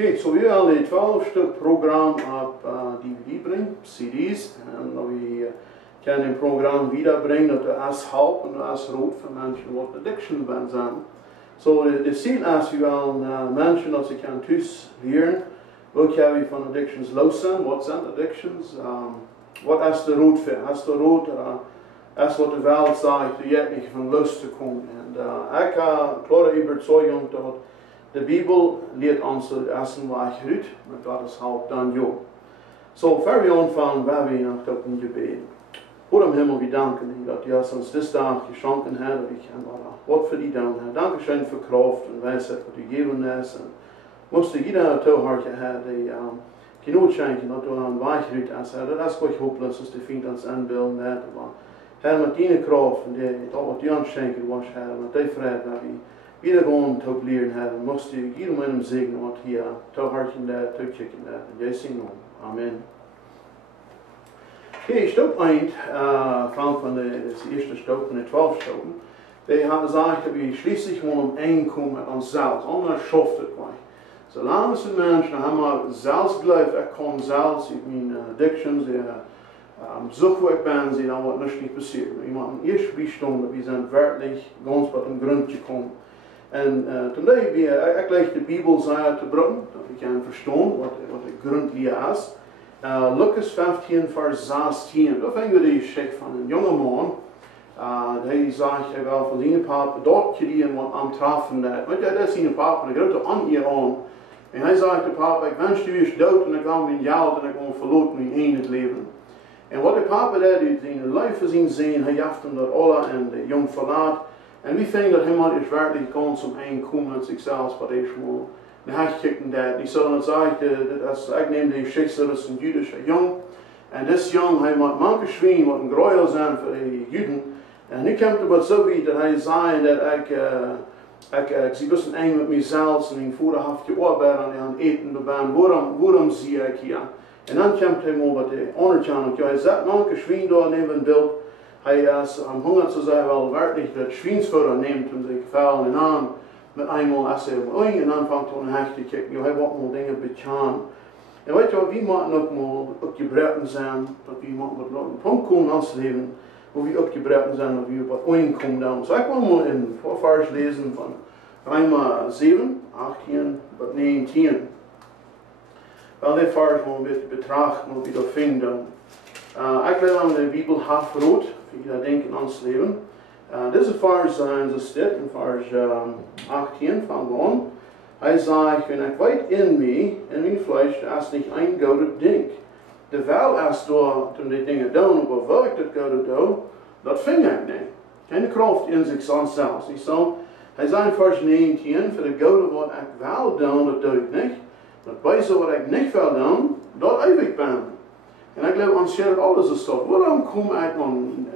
Okay, so we al die 12-stuk Programm op DVD brengen, CD's. En we kunnen het programma wiederbringen dat we als hulp en als rood voor mensen wat addiction zijn. So de ziel als we al mensen dat ze kunnen thuis leren, welke we van addictions los zijn, wat zijn addictions, wat is de rood voor, is de rood, is wat de wereld zegt, je hebt niet van los te komen. En ik heb klare overtuiging dat de Bibel leert ons het eerste weg uit, maar Gottes hulp dan jou. So, voor we aanvangen, waar we nog op een gebed. Voor hem Himmel, we danken u dat je ons dit dag geschonken hebt, dat ik wat voor die doen hebt. Dankeschön voor kracht en wijsheid wat u gegeven is. En moest jeder een toehartje hebben die genoeg schenken dat we een weg uit is. Dat is wat hopeloos als de vriend ons aanbeelden net. Maar Herr, met die kracht en dat wat u ons schenken was, Herr, met die vrede dat we wieder gewoon te leren hebben, moest u ieder met hem zegenen wat hier toehartje dat, toechecken dat. En jij zingen om. Amen. Okay, Stap 1 van de eerste stap van de 12 stappen. Die haben gesagt, dass wir schließlich wollen einkommen mit uns selbst. Anders schafft es nicht. Solange es Menschen haben selbst geglaubt, ich kann selbst, ich meine Addictions, Suchtwerk bin, sie dann wird nichts passiert. Wir machen erst Beistungen, wir sind wirklich ganz bei dem Grund gekommen. Und today, ich lege die Bibel zu bringen, dass wir können verstehen, was der Grund hier ist. Lukas 15, Vers 16, da fängt die Geschichte von einem jungen Mann. Der sagt, er will von seinem Papa dort kriegen, was am Treffen hat. Und das ist sein Papa, der geht an ihr an. Und er sagt, der Papa, ich wünsche dir, ich tot und ich habe mein Geld und ich habe verloren mein eigenes Leben. Und was der Papa da tut, seine Läufe sind sehen, er jaft ihm dort alle und der Jung verlässt. Und wir finden, dass er ist wirklich ganz zum Einkommen mit sich selbst bei dem Schmul. Und er kijkt dat. Die zullen zeggen, ik neem die Schicksal, dat is een Jüdische Jong. En dit Jong, hij moet manche schwingen, wat een Gräuel zijn voor de Juden. En nu komt het wat zo wie, dat hij zei dat ik zie best eng met mezelf en ik voelde hafje arbeid aan het eten bebaan. Waarom zie ik hier? En dan komt hij maar wat de onderkant. Ja, hij zegt manche schwingen daar neben een beeld. Hij is am Hunger zu sein, wel werkelijk dat Schwiensfutter neemt en zich vuil en aan. Met eenmaal als hij en dan vangt hij een hecht te kijken. Ja, hij wordt wel dingen betaan. En weet je wat, wie moeten ook maar opgebruikt zijn, dat wie moeten op een punt komen als leven, waar we opgebruikt zijn, dat we op wat inkomen dan. So ik wil maar in voorvers lezen van Römer 7, 18 tot 19. Wel, die vers wil een beetje betrachten, wat we daar vinden. Ik wil aan de Bibel halfrood, wie dat denken aan ons leven. Deze vers zijn zo staat in vers 18 van Ron. Hij zegt, wenn ik weet in mij, in mijn vlees, als niet een goede denk. Terwijl als door toen die dingen doen, maar wil ik dat goede doen, dat vind ik niet. Geen kracht in zichzelf zelfs. Hij zegt in vers 19, voor de goede wat ik wil doen, dat doe ik niet. Maar bij zo wat ik niet wil doen, dat eeuwig ben. En ik geloof aan scheren alles is zo. Waarom kom ik aan,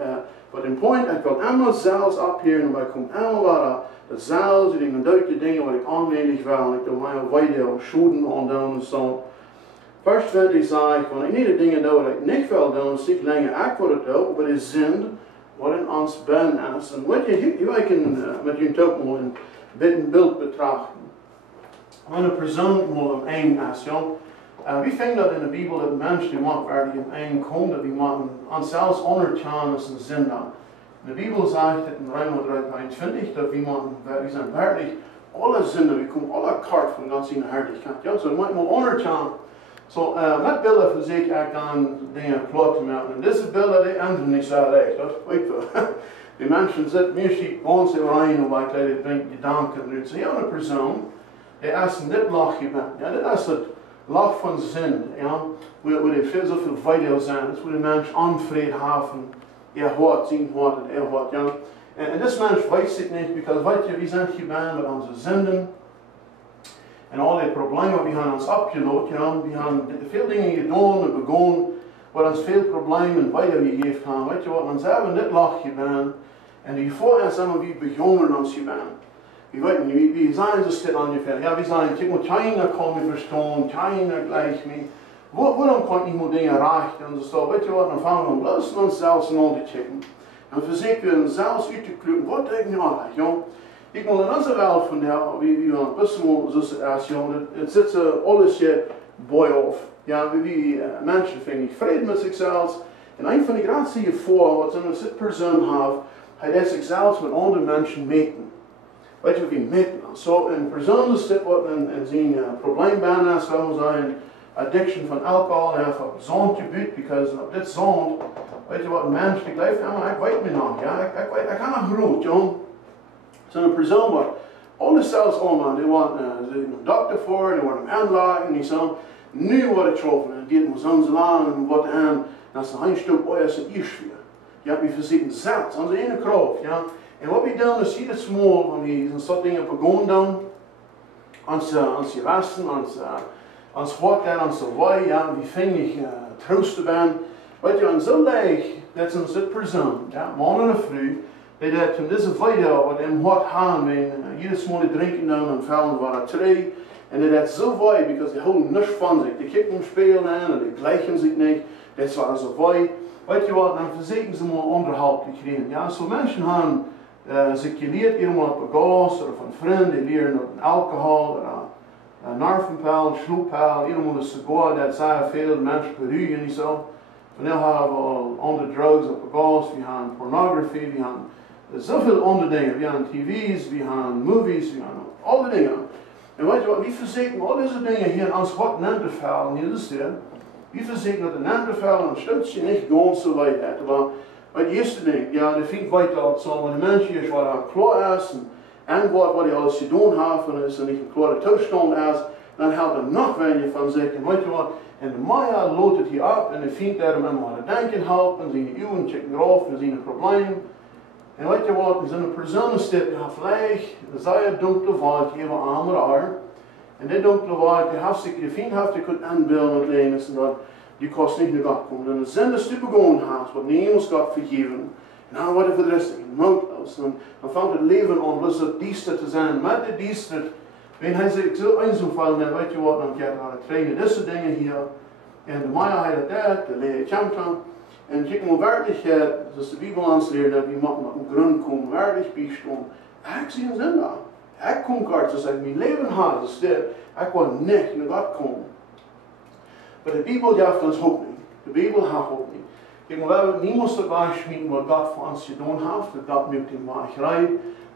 wat een point, ik wil allemaal zelfs opheren, maar ik kom allemaal waar zelfs die geduikte dingen wat ik aanwezig wil, ik doe mij weiter schulden aan doen en zo. Vers 20 zegt, want ik niet de dingen doe wat ik niet wil doen, zie ik langer ik wat het doe, maar de zin wat in ons ben is. En wat je kan met je toch maar een beeld betrachten. Wanneer een persoon maar eng is, ja. We vinden dat in de Bibel dat mensen die maken waar die eng komen, dat die maken onszelfs ondertaan is een zin dan. De Bibel zegt in Römer 3:21 dat we zijn werkelijk alle zinnen, we komen alle kart van ganz in herrlichkeit. Ja, so moet maar ondertaan. So, met beelden verzeker ik aan dingen plot te maken. En deze beelden die anderen niet zo leicht, dat weet je. Die mensen zitten meestal ganz in rein, waar ik leider denk gedanken uit. So, ja, een persoon, die is niet lachje bent. Ja, dat is het lach van zin, ja. Waar er veel zoveel video zijn, dat is waar de mens onvrede hebben. Hoort, zien hoort en hoort, ja. En dit mens weet het niet, want weet je, we zijn gedaan met onze zinden. En al die problemen, we hebben ons opgelost, ja. We hebben veel dingen gedaan en begonnen, waar ons veel problemen weitergegeven hebben. Weet je wat, ons hebben dit lach gedaan. En hiervoor zijn we begonnen ons gedaan. We weten, we zijn zo stil ongeveer. Ja, we zijn, kijk maar, keiner kan me verstaan, keiner gleich me. Waarom kan ik niet meer dingen raken en zo? Weet je wat, dan vangen we bloos ons zelfs aan te checken. En verzekeren we zelfs uit te klukken, wat denk je nou, ja? Ik moet in onze wereld van wie een bisschen zo'n situatie, het zit alles hier bij of. Ja, wie mensen vinden vrede met zichzelf. En een van de grootste gevolgen wat zo'n persoon heeft, hij dat zichzelf met andere mensen meten. Weet je wie meten? Zo een persoon zit wat in zijn probleem bijna, zou zijn addiction van alcohol, en van zo'n gebied, because op dit zo'n, weet je wat een mens die leeft, ik weet me nog, ja, ik ga nog groot, jong. Zo'n persoon wat alles zelfs allemaal, die wordt een dokter voor, die wordt een handelaar, en die zo, nu wordt het getroffen, en die moet zo'n lang, en wat aan, dat is een stuk oor als een iersfeer. Je hebt me verzekerd zelfs, aan de ene kroop, ja. En wat we doen is, ieder smal, van die soort dingen begonnen doen, ons rasten, ons wakker, ons wei, ja, wie vind ik troosten ben. Weet je, en zo leeg, dat is een soort persoon, ja, man en vrouw, dat in deze video, wat hem hard gaan, ieder smal drinken doen, en vallen waren twee, en dat is zo wei, because die houden niks van zich, die kijken hem spelen aan, en die gleichen zich niet, dat is waar zo wei. Weet je wat, dan verzekeren ze maar onderhoud te krijgen. Ja, zo mensen hebben zich geleerd iemand op een gas of een vriend, die leren op een alcohol, een narvenpijl, een schroepijl, iemand een cigar, dat zijn veel mensen beruigen en zo. Van heel hebben we al andere drugs op een gas, we hebben pornografie, we hebben zoveel andere dingen. We hebben tv's, we hebben movies, we hebben alle dingen. En weet je wat, we verzekeren al deze dingen hier als wat een ander verhaal, hier is het. We verzekeren dat een ander verhaal een stukje niet gewoon zo weit heeft. Maar het eerste ding, ja, dat vind ik weit dat zo, want de mensen is wat er klaar is, en wat hij alles gedaan heeft, en is er niet een klare toestand is, dan houdt er nog weinig van zich. En weet je wat, en de Maya loopt het hier op, en hij vindt dat hem aan het denken helpt, en zijn uwen checken eraf, en zijn een probleem. En weet je wat, er zijn een persoon zit, die heeft leeg, dan zei je donkere waard, even aan de aard. En dit donkere waard, die vindt heeft, die kunt aanbeelden met leven, en dat die kost niet naar God komen. En de zin is te begonnen heeft, wat niemand God vergeven. En dan wordt het voor de rest moedloos. Dan vangt het leven aan, dus het diester te zijn. Met de diester, wenn hij zich zo eenzaam valt, dan weet je wat, dan gaat hij trainen deze dingen hier. En de Maya heeft dat, de leer komt dan. En kijk maar werkelijk, zoals de Bijbel ons leert, dat we met een grond komen, werkelijk bijstaan. Ik zie een zin daar. Ik kom kort, dus ik mijn leven had, dus ik wil niet naar God komen. Maar de Bijbel geeft ons hoop niet. De Bijbel heeft hoop niet. Kijk, we hebben niemand erbij schmieden wat God voor ons gedaan heeft, dat God met hem wegrijdt.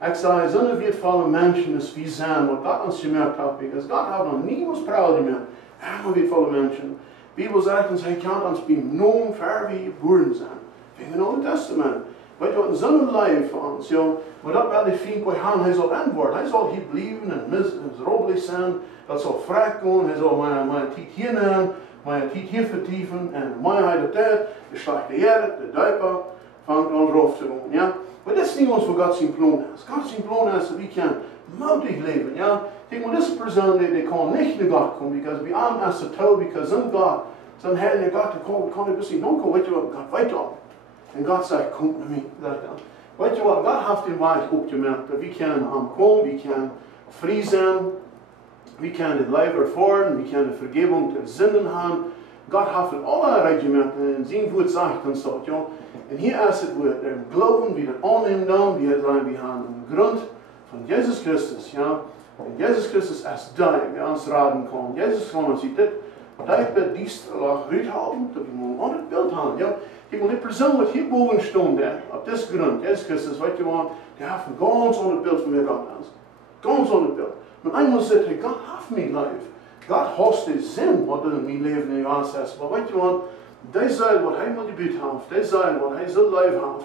Ik zei, er zijn weer vallen mensen als wie zijn, wat God ons gemerkt heeft, because God heeft nog niemand praten meer. Helemaal weer vallen mensen. De Bijbel zegt ons, hij kan ons benoemen ver wie geboren zijn. In het Oude Testament. Weet je wat, een zo'n leven van ons, joh. Maar dat wel die vriend bij hem, hij zal antwoorden. Hij zal hier blijven en miserabel zijn. Dat zal vrij komen, hij zal mijn tijd hier nemen. Maar je tijd hier vertieven en mij hij de tijd, de slechte Heer, de duivel, van ons hoofd te doen. Ja? Maar dat is niet ons voor God zijn plan is. God zijn plan is dat we kan moedig leven. Ja? Kijk, maar deze persoon die kan niet naar God komen, because we are as to toe, because zijn God, zijn Heer naar God te komen, kan hij misschien niet komen. Weet je wat, God weet al. En God zegt, kom naar mij. Weet je wat, God heeft den weg opgemerkt, dat we kunnen aan komen, we kunnen vrij zijn. We kunnen het leven ervaren, we kunnen vergeving ter zinnen hebben. God heeft het alle regimenten in zijn woord zegt en zo. En hier is het woord, er geloven, wie dat aannemen dan, we hebben een grond van Jezus Christus. Ja? En Jezus Christus is daar, die ons raden kan. Jezus kan ons dit, dat bij die slag uithouden, dat we moeten aan het beeld hebben. Ja? Kijk, maar die persoon wat hier boven stond, op deze grond, Jezus Christus, weet je wat, die heeft een ganz aan het beeld van wie God is. Ganz aan het beeld. Maar eenmaal zegt hij, God heeft mijn leven. God heeft de zin wat in mijn leven in ons is. Maar weet je wat, die zei wat hij moet gebied heeft, die zei wat hij zijn leven heeft,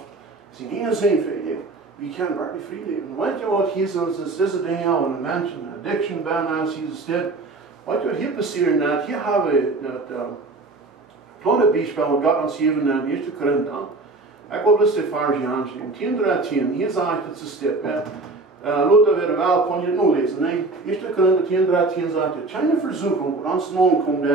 is in één zin voor je. We kunnen werkelijk vrij leven. Weet je wat, hier zijn deze dingen, en een mens, een addiction bijna, hier is dit. Weet je wat, hier passeren net, hier hebben we het kleine bijspel wat God ons gegeven in de eerste Korinthe. Ik wil dus de farge aanschrijven. 10:10, hier zegt het zo stip. Lothar weer wel, kon je het nog lezen. Nee, eerste Korinthe 10:13 zegt het. Keine verzoeking, wat ons naam komt,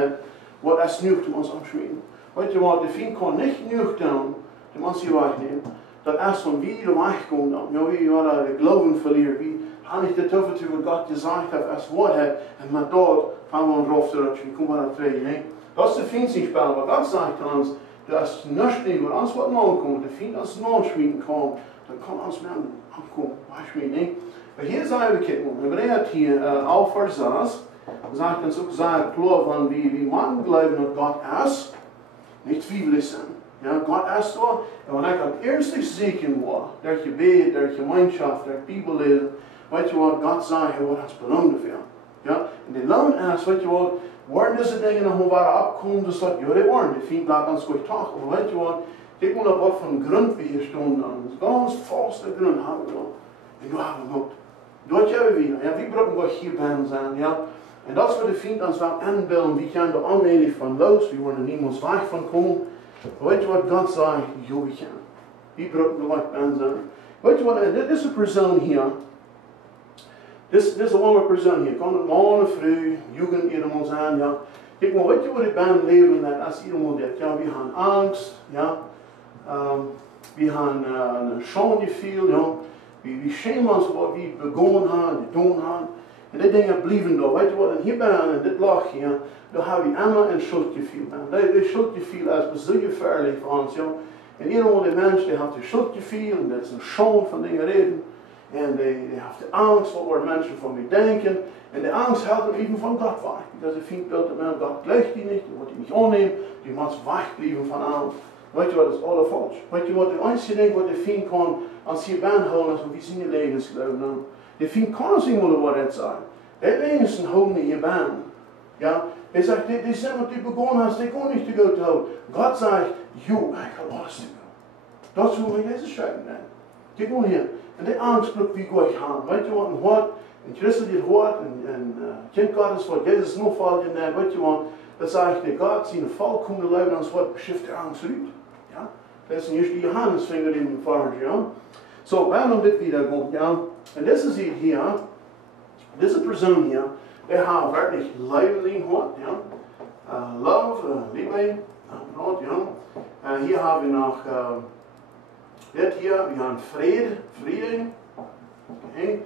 wat is nu te ons afschrijven. Weet je wat, de vriend kan niet genoeg doen, de ons hier wegnemen. Dat is van wie er wegkomt dan. Ja, wie wat de geloven verliert, wie had ik de toffe wat God gezegd heeft, als wat heeft, en met dat van we een hoofd terug, wie komen we dat twee, nee. Dat is de vriendschapspel, wat God zegt aan ons. Das ist nicht nicht, alles was nachkommt, der Feind als nachschmieden kann, dann kann alles mehr ankommen. Beispiel nicht. Aber hier sagen wir, Hebräer hier auch Vers 6, sagt uns auch sehr klar, von wie man glauben, dass Gott ist, nicht zwiebelig sind. Ja, Gott ist da, und wenn ich am ersten siegen war, durch Gebet, durch Gemeinschaft, durch Bibellesen, weißt du was, Gott sagt, er wird uns belohnt dafür. Ja, und die Lohn ist, weißt du was, waren diese Dinge noch mal abkommen, das sagt, ja, die waren, die finden bleibt ganz gut Tag, aber weißt du was, ich will noch was von Grund, wie hier stehen, das ist ganz falscher Grund haben wir noch. Und du hast Gott. Dort ja wieder, ja, wie brauchen wir hier bei sein, ja. Und das wird die Find uns auch anbilden, wie kann da allmählich von los, wir wollen niemals weg von kommen. Weißt du was Gott sagt, ja, wir können. Wie brauchen wir bei sein. Weißt du was, diese Person hier, diese andere Person hier, kommt morgen früh, Jugend irgendwann sein, ja. Kijk maar, weet je wat ik ben leven met als iemand dit? Ja, we gaan angst, ja. We gaan een schuldgevoel, ja. We schämen ons wat we begonnen hebben, gedaan hebben. En die dingen blijven daar. Weet je wat, en hier ben ik, in dit lag hier, daar hebben we allemaal een schuldgevoel. Dat schuldgevoel is zo gevaarlijk voor ons, ja. En iedereen die mens, die heeft een schuldgevoel, en dat is een schuld van dingen reden. En die heeft de angst wat mensen van mij denken. En de angst houdt hem even van God weg. Because hij vindt dat God gleicht die niet, die wordt hij niet aannemen, die moet wegblijven van angst. Weet je wat, dat is alles falsch. Weet je wat, de enige ding wat hij vindt kan, als hij bijhouden is, wie zijn levensgeloof dan. Die vindt kan zien wat het zijn. Het leven houden in je baan. Ja, hij zegt, die zijn wat je begonnen hast, die kon niet te goed houden. God zegt, joh, ik heb alles te doen. Dat is hoe we deze schrijven. Kijk maar hier. En die angst blokt wie goed gaan. Weet je wat, een hart, en Christus die hoort, en kind Gottes wordt, Jezus nog valt in daar, weet je wat, dat zegt de God, zijn volkomen leven, als wat beschrift de angst uit. Ja, dat is niet die Johannesvinger in de Vater, ja. So, waarom dit wieder komt, ja. En deze ziet hier, deze persoon hier, die heeft werkelijk leven in hart, ja. Love, liefde, brood, ja. Hier hebben we nog, dit hier, we hebben vrede. Okay.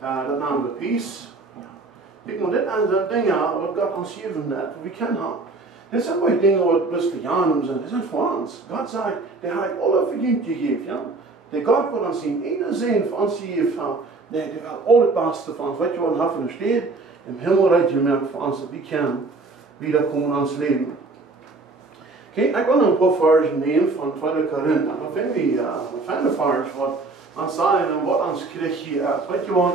Dat namen we peace. Kijk maar, dit zijn dingen wat God ons gegeven heeft, we kunnen hebben. Dit zijn ook dingen wat best verjaarden zijn, dit zijn voor ons. God zegt, hij heeft alle verdiend gegeven. Ja? De God wil ons in ene zin van ons gegeven, die wil al het beste van ons. Weet je wat er staat? Im Himmelreich gemerkt voor ons dat we kunnen wiederkomen in ons leven. Okay, ik wil nog een paar versen nemen van 2 Korinther. Dan vinden we een fijne vers wat ons zeggen en wat ons krijg hier is. Weet je wat,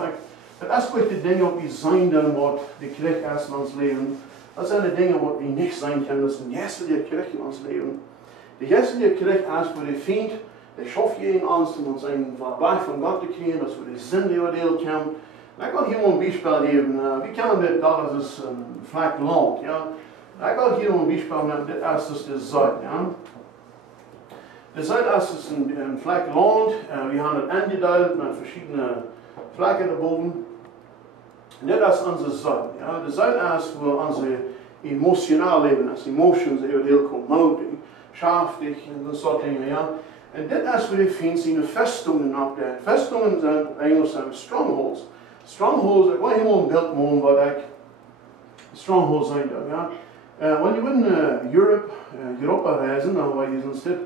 het is ook de dingen wat we zijn dan wat de krijg is in ons leven. Dat zijn de dingen wat we niet zijn kunnen. Dat is een geestelijke krijg in ons leven. De geestelijke krijg is voor de vriend, de schafft je in ons om ons voorbij van God te krijgen, dat we de zin die we deel kunnen. Ik wil hier een beispiel geven. We kennen dit, dat is een vlak land. Ja. Ik wil hier een beispiel nemen, dit is dus de Zuid. Ja. De Zuid is een vlak land. We hebben het ingedeeld met verschillende vlakken erboven. En dit is onze Zuid. Ja. De Zuid is voor onze emotioneel leven is. Emotions die heel commodie, schaftig en dat soort dingen. Ja. En dit is voor de vrienden zijn de vestungen op de. Vestungen zijn op Engels zijn strongholds. Strongholds, ik wil helemaal een beeld maken wat ik strongholds zijn dan. Ja. Wanneer je in Europa reizen, dan waar je zo'n stuk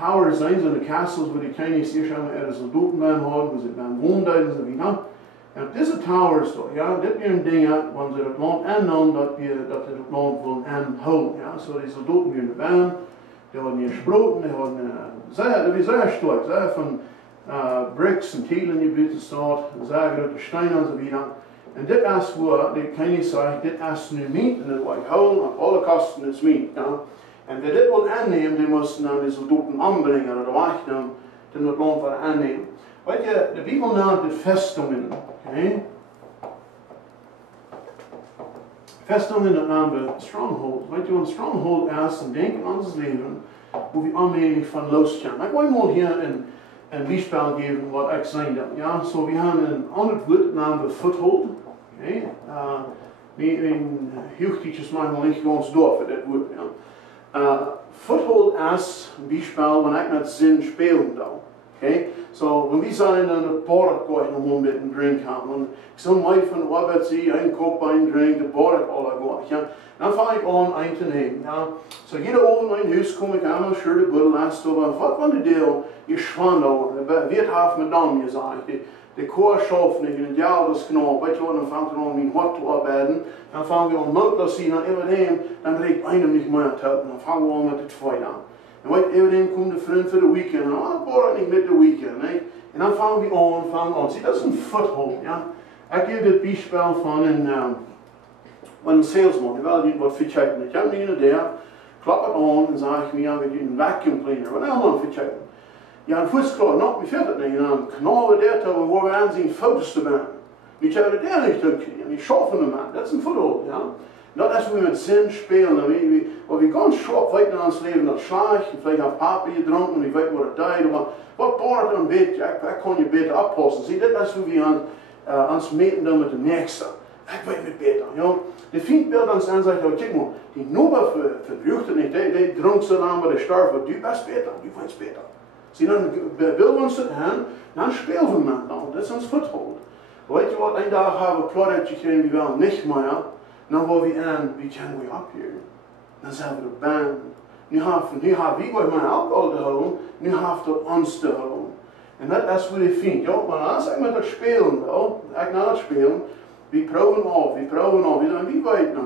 towers zijn, zo'n castles waar die kleine stierschalen er soldaten bij houden, waar ze bij woonduiden zijn, ja. En deze towers, ja, dit zijn dingen, wanneer ze het land aannemen, dat ze het land willen aanhouden. Ja. Zo die soldaten weer in de baan, die worden hier gesproken, die worden, wie zijn sterk, zij van bricks en telen die buiten staat, zij grote stenen en zo weer. En dit is waar de kleine zegt, dit is nu niet, en dat wil ik houden, op alle kosten is niet. Ja. En wie dit wil aannemen, die moesten dan de soldaten aanbrengen, of wachten, dan het land willen aannemen. Weet je, de Bijbel noemt het vestungen. Okay? Vestungen, dat noemen we stronghold. Weet je wat een stronghold is, en denk aan ons leven, hoe we aanmerking van los gaan. Ik wil mal hier een beispiel geven wat ik zei dan. Ja, so we hebben een ander woord, dat noemen we foothold. Okay? In Hochdeutsch manchmal nicht ganz door voor dit woord. Ja. Foothold is een beispiel wanneer ik met zin spelen dan. Okay? So, wenn wir zijn aan de park gaan om met een drink hebben, en ik zal mij van Robert zien, een kop, een drink, de park alle gaan, ja, dan fange ik aan een te nemen, ja. So, jede oven in mijn huis kom ik aan, en scheur de boel laatst over, wat van de deel, je schwan daar, wird half met dan, je zegt, de koor schaffen niet, en het jaar dat is knap, weet je wat, dan vangt er aan mijn hart te arbeiden, dan vangen we aan nood te zien, en everything, dan breekt een niet meer te helpen, dan vangen we aan met het tweede aan. En weet everything komt de vriend voor de weekend, en dan borrel niet met de weekend, nee. En dan vangen we aan, zie, dat is een foothold, ja. Ik geef dit bijspel van een salesman, die wil wat verchecken. Ik heb een idee, klap het aan en zeg ik me, ja, we doen een vacuum cleaner, wat nou man verchecken. Ja, een voetsklaar, nou, we vinden het niet, en dan knallen we daar toe, waar we aanzien foto's te maken. We hebben het daar niet terugkrijgen, en we schaffen hem aan, dat is een foothold, ja. Dat is hoe we met zin spelen, waar we ganz schrap weten in ons leven, dat slaag, vielleicht heeft papa gedronken, en we weten wat het deed, maar wat baart een beetje, ik kan je beter oppassen. Zie, dat is hoe we ons meten dan met de nächste. Ik weet het beter, ja. De vriend beeld ons aan en zegt, kijk maar, die Nobel verbruikt het niet, die dronk zo lang, maar die starft, maar du best beter, du vindt beter. Zie, dan beelden we ons het aan, dan spelen we met dan, dat is ons foothold. Weet je wat, een dag hebben we klaar gekregen, we willen niet meer. Dan gaan we aan, wie kunnen we op hier? Dan zijn we de band. Nu hebben we wat met alcohol te houden, nu hebben we ons te houden. En dat is wat ik vind, ja. Maar als ik met het spelen, ja, ik naar het spelen, we proeven af,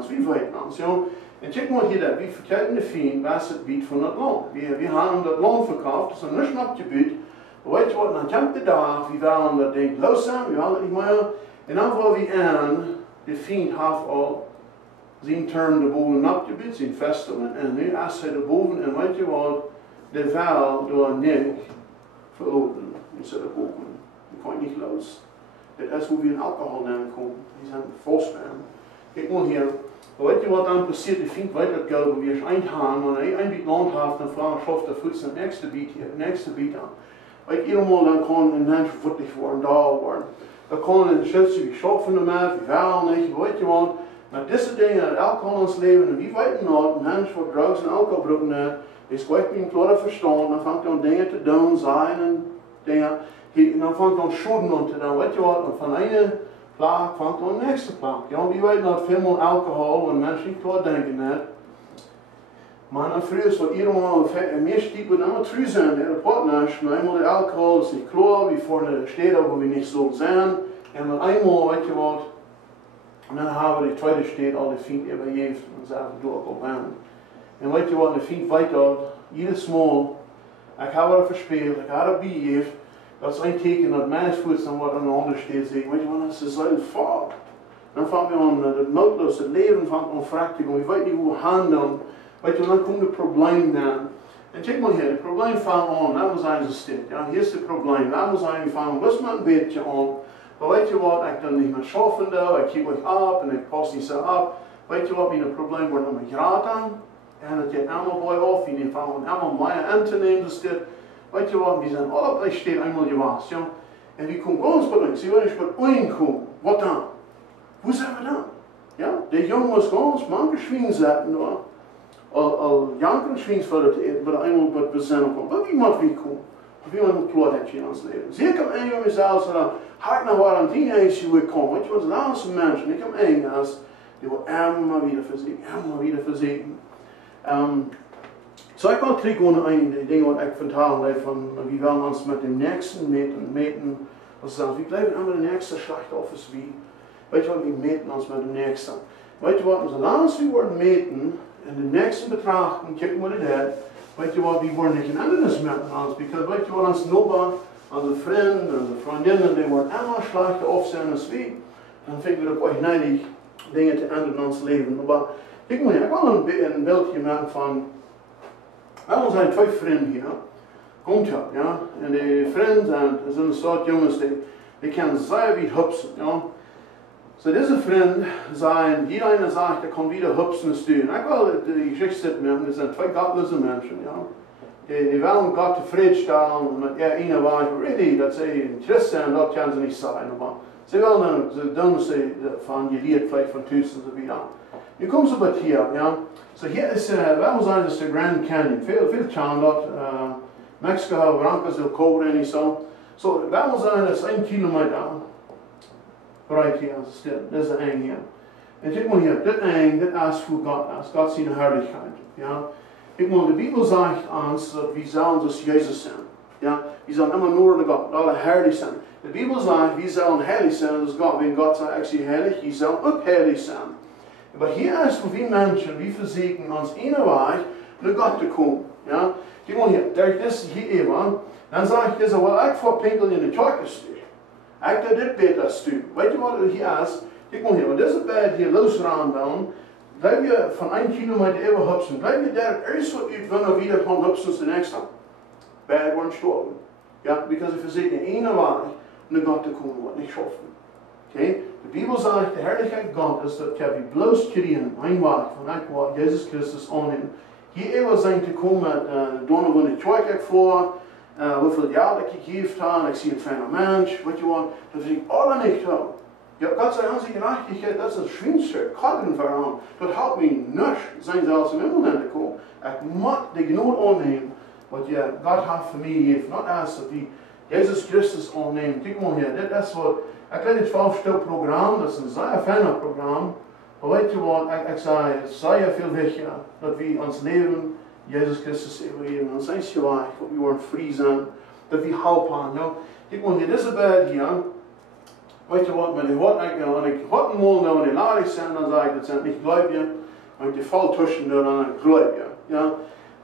wie weten ons, ja. En check maar hier dat, we vertellen de vriend, was het bied van het land. We hebben dat land verkocht, dat is een niet opgebied. Weet je wat, dan komt de dag, we willen dat ding loszien, we willen het niet meer. En dan gaan we aan, de vriend heeft al zijn term de boven opgebied, zijn vestelen, en nu als hij de boven, en weet je wat, de vuil door niet verloren. Je zit er boven, je kan niet los. Dat is hoe we in alcohol nemen komen, die zijn volstaan. Ik moet hier, weet je wat dan passiert, de vriend weet dat geld, wie je eindhaan, en hij een beetje land heeft, dan vraag ik of de voet zijn nächste beat hier, nächste beat aan. Weet je, eenmaal dan kan een mens vervoettig worden, daar worden. Dan kan een schutje, wie schaffen hem uit, wie wel niet, weet je wat. Maar deze dingen, het alcohol in ons leven, en wie weten dat, een mens wat drugs en alcohol gebruikt, is kwijt met een klare verstand, dan vangt dan dingen te doen, zijn en dingen. En dan vangt dan schulden aan te doen, weet je wat, en van ene plaag vangt dan de nächste plaag. Ja, wie weet dat veel meer alcohol, en mensen niet klaar denken net. Maar dan vrees wat iedereen meer stiepen dan wat terug zijn, de partners, maar eenmaal de alcohol is niet klaar, wie voor de steden waar we niet zullen zijn, en dan eenmaal, weet je wat, en dan hebben we de tweede stad al de vriend hebben gegeven, en zeggen we door op aan. En weet je wat, de vriend weet dat, ieder smal, ik heb wat verspeeld, ik heb het bijgegeven, dat is een teken dat mijn voet dan wat aan de andere stad zegt, weet je wat, dat is zo fout. Dan vangen we aan het noodloos, het leven van onvrachtig, en we weten niet hoe we handelen. Weet je, dan komt het probleem aan. En check maar hier, het probleem vangt aan, dat was een stuk. Ja, hier is het probleem, dat was van, was maar een beetje aan. Maar weet je wat, ik dan niet meer schaffen, ik keep het op en ik pas niet zo op. Weet je wat, mijn probleem wordt dan met graad aan. En het gaat allemaal bij af, en die vangen allemaal meer aan te nemen. Dus dit, weet je wat, we zijn alle op deze stad eenmaal gewaast, ja. En we komen ganz belangrijk, zie je, als je bij één komt, wat dan? Hoe zijn we dan? Ja, de jongen was ganz, manche schwingen zetten, hoor. Al janken schwings voor het eenmaal wat bezinnen komt. Maar wie moet wie komen? Wie moet een klootje in ons leven? Zeker een jongen zelf zeggen, ga ik naar waar aan die eens je wil komen. Weet je wat, de laatste mensen, ik heb één gast, die wil helemaal wieder verzekeren. So ik wil terug naar een ding wat ik vertalen heb van, wie willen ons met de nächsten meten, was zeggen, wie blijven aan de nächste slachtoffers wie? Weet je wat, wie meten ons met de nächste? Weet je wat, als de laatste worden meten, en de nächste betrachten, check what it is. Weet je wat, we worden niet in anderes met ons, because weet je wat, als Nobel, als een vriend, als een vriendin, die worden allemaal slechter of zijn als wie, dan vinden we het ook neidig dingen te ändern in ons leven. Maar ik wil een beeldje maken van, er zijn twee vrienden hier, komt ja, en die vrienden zijn een soort jongens, die kunnen zeer wie hupsen, ja. So deze vriend zijn, die ene zegt, ik kan wieder hupsen sturen. Ik wil de geschichte zitten met hem, dat zijn twee godloze mensen, ja. Die willen God tevreden stellen met ene waar, really, dat ze interesse zijn, dat kunnen ze niet zijn. Maar ze willen, ze doen ze van je leert vielleicht van tussen ze weer aan. Nu komen ze bij hier, ja. So hier is, waarom zijn het de Grand Canyon? Veel kennen dat. Mexico hebben brankers heel koud en zo. Zo, wij moeten zijn, dat is 1 kilometer bereik hier als stil. Dat is de eng hier. En kijk maar hier, dit eng, dit is voor God, als God zijn herrlichkeit. Ja? Kijk maar, de Bibel zegt ons dat we zullen dus Jezus zijn. Ja? We zullen immer nur naar God, alle herrlich zijn. De Bibel zegt, we zullen heilig zijn, dus God, wenn God sagt, ik zie heilig, je zal ook heilig zijn. Maar hier is voor wie mensen, wie verzieken ons ene weg naar God te komen. Ja? Kijk maar hier, daar is hier even. Dan zeg ik, wel, ik voor pinkel in de kerk stuur. Ik doe dit beter stuur. Weet je wat hier is? Kijk maar hier, want deze bed hier losraanden, blijf je van 1 kilometer even hupsen. Blijf je daar eerst wat uit, wanneer wieder van hupsen de nächste. Bed worden gestorben. Ja, because we verzieken ene weg naar God te komen, wat niet schaffen. Okay? De Bibel zegt, de herrlichkeit God is dat we bloos krijgen, een weg van ik wat Jezus Christus aannemen. Hier even zijn te komen met donen van de kerk voor, hoeveel jaar ik gegeven heb, ik zie een fijne mens, weet je wat, dat zie ik alle niet zo. Ja, Gott sei Dank, die Gerechtigkeit, das ist das Schlimmste, Gott verhauen. Das hat mich nicht, sein selbst im Himmel gekommen. Ich muss die Gnade annehmen, was Gott hat für mich gegeben. Nicht erst, dass wir Jesus Christus annehmen. Guck mal hier, das ist was, ich lade das 12-Stück-Programm, das ist ein sehr feines Programm. Aber weißt du was, ich sage, es ist sehr viel wichtiger, dass wir uns Leben Jesus Christus übergeben. Und das ist ja wahr, dass wir frei sind, dass wir Halt haben. Ja? Guck mal hier, diese Bett hier, weet je wat, met die wat ik had een mol nou in die ladig zijn, dan zei ik, dat zijn niet gläubige, maar die valt tussen de dan gläubige. Ja.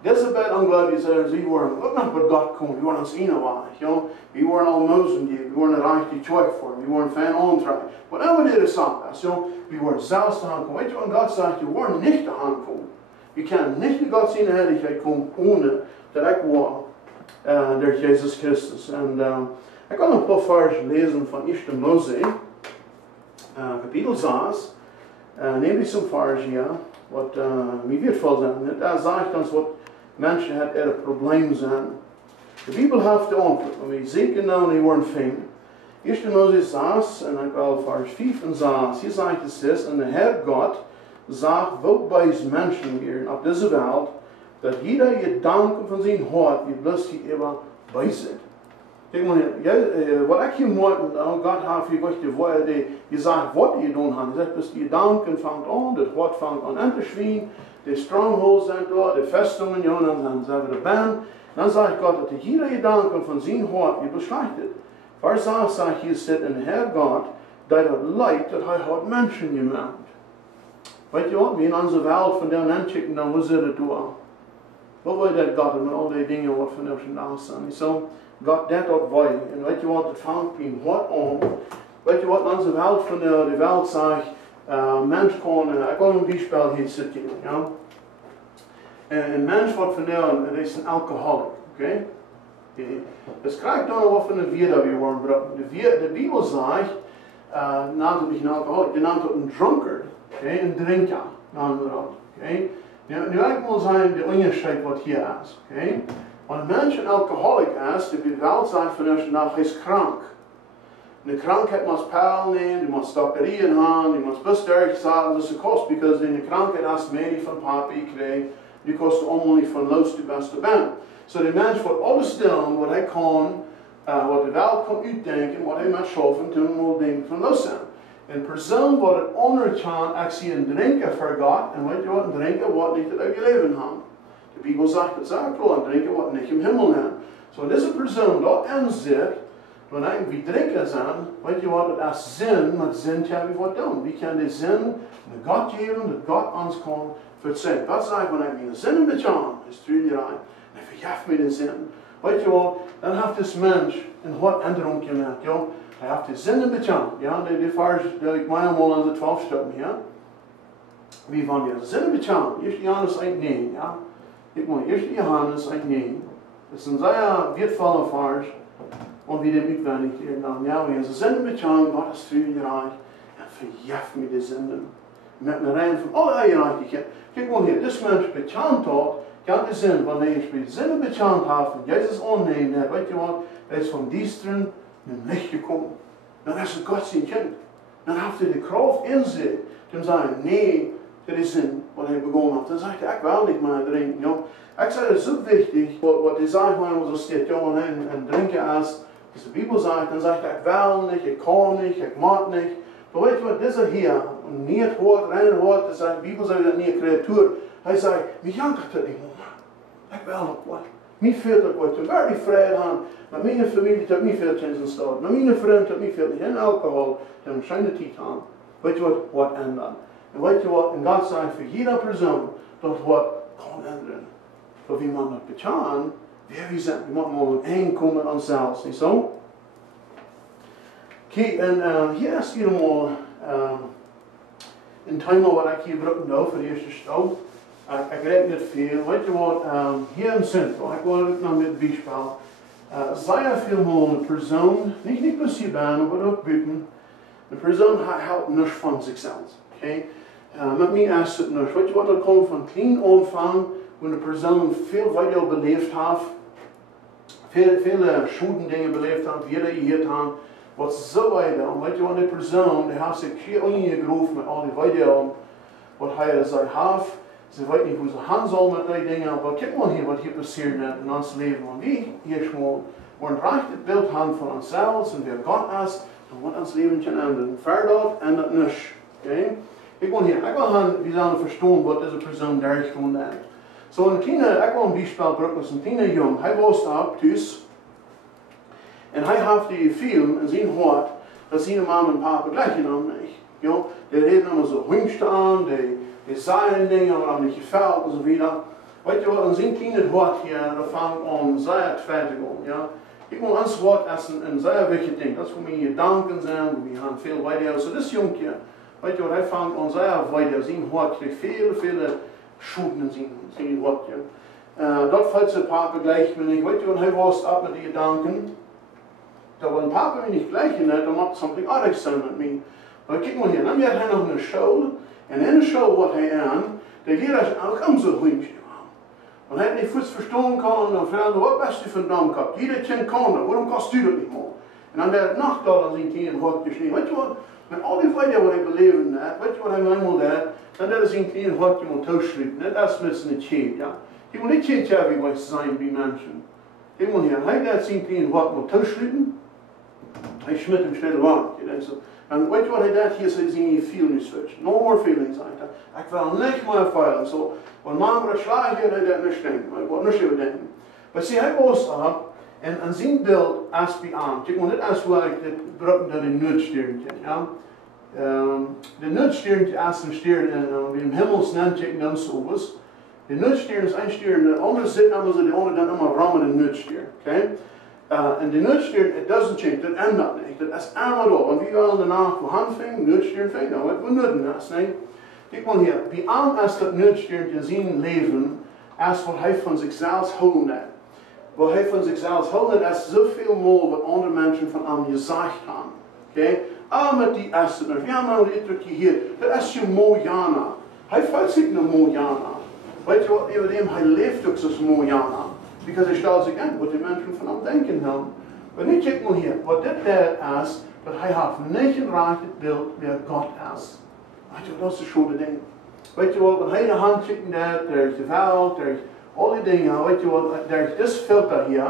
Deze beide ungläubige zeggen, sie worden ook nog met God komen, die worden ons innerwaardig. Ja. We worden al mozen geven, we worden reich die tjoek voor, we worden fan aantrekken. Whatever dit is anders, ja. We worden zelfs te aankomen. Weet je wat God zegt, we worden niet te aankomen. We kunnen niet naar God zijn heiligheid komen, ohne dat ik word door Jezus Christus. En ik kan een paar versen lezen van 1. Mose, kapitel 6, nämlich zo'n vers hier, wat mij wertvoll zijn. Daar zegt ons wat mensen het er een probleem zijn. De Bibel heeft de antwoord, en we zeker nou niet worden vinden. 1. Mose 6, en ik wil vers 5 en 6, hier zegt het zes, en de Herr Gott sagt, wo bei es Menschen wären auf dieser Welt, dass jeder Gedanke von seinem Hort, wie bloß die immer bei sind. Kijk maar, wat ik hier morgen, Gott hat für euch die Worte gesagt, was ihr tun habt. Er sagt, dass die Gedanken fangen an, das Wort fängt an anzuschwingen, die Strongholds sind da, die Festungen, ja, dann sind wir dabei. Dann sagt Gott, dass jeder Gedanke von seinem Hort wie beschleitet. Vers 6 sagt, hier steht in Herr Gott, der das Leid, das hat Menschen gemacht. Weet je wat, wie in onze Welt van den aanschikken, dan hoe zit het door? Wat wil dat God met al die dingen wat van ons gedaan zijn? Zo, God dat ook wij. En weet je wat, het vangt in hart aan. Weet je wat, in onze Welt van de Welt zegt, mens kan, ik wil een bijspel hier zitten, ja. Een mens wordt van dat is een alcoholic, oké? Dus krijg dan wat van de vier dat we worden gebroken. De Bibel zegt, natuurlijk een alcoholic, die naam tot een drunkard. Okay, een drinker, okay. Nu ik wil zeggen, de onderscheid wat hier is. Okay. Als een mens een alcoholic is, de Welt zegt van ons, nou, hij is krank. De krankheid moet pijl nemen, die moet stopperieën hebben, die moet besterk zijn, dus het kost, because in de krankheid als medie van papi krijgt, die kost allemaal niet van los de beste band. So de mens wordt alles doen wat hij kan, wat de Welt kan uitdenken, wat hij moet schaffen, toen moet dingen van los zijn. Een persoon wordt het ondertaan, ik zie een drinken voor God, en weet je wat, een drinken wat niet uit je leven hebben. De Bibel zegt het zelf wel, een drinken wat niet in hemel hebben. Zo deze persoon dat in zit, wanneer we drinken zijn, weet je wat, het is zin, met zin kan we wat doen. We kunnen de zin naar God geven, dat God ons kan verzenden. God zegt, wanneer we een zin betalen, is 3 jaar, en vergeef me de zin. Weet je wat, dan heeft deze mens een hart änderung gemaakt, ja. Hij heeft de zinnen betalen. Ja, die vers dat ik mij allemaal aan de 12 stukken, ja. Wie van die zinnen betalen? 1. Johannes 1,9, ja. Kijk maar, 1. Johannes 1,9. Dat is een zeer wertvolle vers. Und wie dem uitwendig leren. Ja, wie ze zinnen betalen, Gott is vriendelijk. En vergeef me de zinnen. Met mijn rein van alle eigenheid. Kijk maar hier, dit mens betaalt dat. Kan de zin, wanneer je de zinnen betaald hebt, en Jezus aanneemt, weet je wat, hij is van diesteren in Licht gekomen. Dan is het God zijn kind. Dan heeft hij de kracht in zich. Om te zeggen, nee, dat is in wat hij begonnen had. Dan zei hij, ik wil niet meer drinken. Ja. Ik zei, dat is zo wichtig, wat hij zegt, wanneer zo staat, ja, en drinken als de Bibel zegt, dan zegt hij, ik wil niet, ik kan niet, ik mag niet. Maar weet je wat, deze hier, niet het woord, rein woord, de Bibel zegt dat niet een creatuur. Hij zei, wie jankert dat niet meer? Ik wil nog wat. Mij fehlt dat wat. Toen werd die vrede aan. Met mijn familie had mij veel in staat. Met mijn vrienden had mij veel niet. En alcohol, die hebben schijne tijd aan. Weet je wat ändern. En weet je wat, en God zegt voor ieder persoon, dat wat kan ändern. Maar wie man dat betaan, wie zijn, we moeten maar inkomen aan zelfs, niet zo? Kijk, en hier is hier eenmaal een thema wat ik hier gebruiken doe voor de eerste stap. Ik weet niet veel, weet je wat, hier in Central, ik wil ook nog met bijspel. Zeer veel mal een persoon, niet precies bijna, maar ook buiten. De persoon houdt niks van zichzelf. Okay? Met mij is het niks. Weet je wat, dat komt van klein aanvang, wanneer de persoon veel weiter beleefd heeft, veel schoenen dingen beleefd heeft, wie er hier aan, wat zo weiter. Weet je wat, die persoon, die heeft zich hier ingegroeven met al die weiter, wat hij zei heeft. Ze weet niet hoe ze gaan zal met die dingen, maar kijk maar hier wat hier passiert in ons leven. Want wie hier gewoon, we een recht beeld hebben van onszelf en wie God is, dan wordt ons leven enden. Verder en dat niks. Okay? Ik wil hier, ik wil gaan, wie zullen verstaan wat deze persoon daar gewoon deed. Zo een kleine, ik wil een bijspel gebruiken, een kleine jong, hij was daar thuis. En hij heeft die film en zijn hoort, dat zijn mama en papa gleich aan mij. Ja, die reden immer so Hüngste an, die sagen Dinge, aber haben nicht gefällt und so weiter. Weißt du was, und sind kleine Wort hier, da fangen an, sehr fertig an, ja. Ich will ans Wort essen, ein sehr wichtiges Ding, das wo wir Gedanken sind, wo wir haben viel weiter, so das Jungchen, weißt du was, er fängt an sehr weiter, sein Wort kriegt viele Schuden in sein Wort, ja. Dort fällt der Papa gleich mir nicht, weißt du, und er war ab mit den Gedanken, da wenn Papa mich nicht gleich hat, dann macht something anderes sein mit mir. Maar kijk maar hier, dan heeft hij nog een show. En in de show wordt hij aan, de leraar is ook om zo'n goeie aan. Want hij niet goed verstaan kan, dan vraagt hij, wat best u vandaan gehad? Jeder kent kan dat, waarom kost u dat niet meer? En dan de nacht al aan zijn kleine hokjes niet. Weet je wat, met al die feiten wat hij beleven heeft, weet je wat hij eenmaal deed? Dan deed hij zijn kleine hokje moet toeschrijven. Dat is met zijn cheat, ja. Hij moet niet cheat hebben wat zijn bij mensen. Kijk maar hier, hij deed zijn kleine hokje moet toeschrijven. Hij schmidt hem snel warm. En weet je wat hij deed? Hier zijn je feelings switch. No more feelings, zei hij. Ik wil niet meer feilen. Zo, wanneer mama slaagt, hij deed niet denken. Maar ik wil niet even denken. Maar zie, hij was daar. En zijn beeld is bij aan. Kijk maar, dit is waar ik dit gebruik naar de nutsteertje. Ja? De nutsteertje is een steer, wie im Himmels nennt, ik dan zo was. De nutsteer is een steer, en de andere zit namelijk zo, de andere dan allemaal rammen de nutsteer. Okay? En de nutsteer, it doesn't change, dat ändert niet. Dat is allemaal door. Want wie willen daarna voor hand vingen, nutsteer vingen, nou, wat we nutten is, nee. Kijk maar hier, wie aan is dat nutsteer in zijn leven, als wat hij van zichzelf houden heeft. Wat hij van zichzelf houden heeft, is zoveel meer wat andere mensen van hem gezegd hebben. Okay? Met die essen, we hebben nou dit hier, dat is je Mojana. Hij voelt zich een Mojana. Weet je wat, over hem, hij leeft ook zoals Mojana. Because hij stelt zich in wat de mensen van hem denken hebben. Maar nu kijk maar hier, wat dit is, dat hij heeft niet een recht beeld wie God is. Weet je wat, dat is een schone ding. Weet je wat, wanneer hij de hand schikt, daar is de veld, daar is al die dingen, weet je wat, daar is dit filter hier,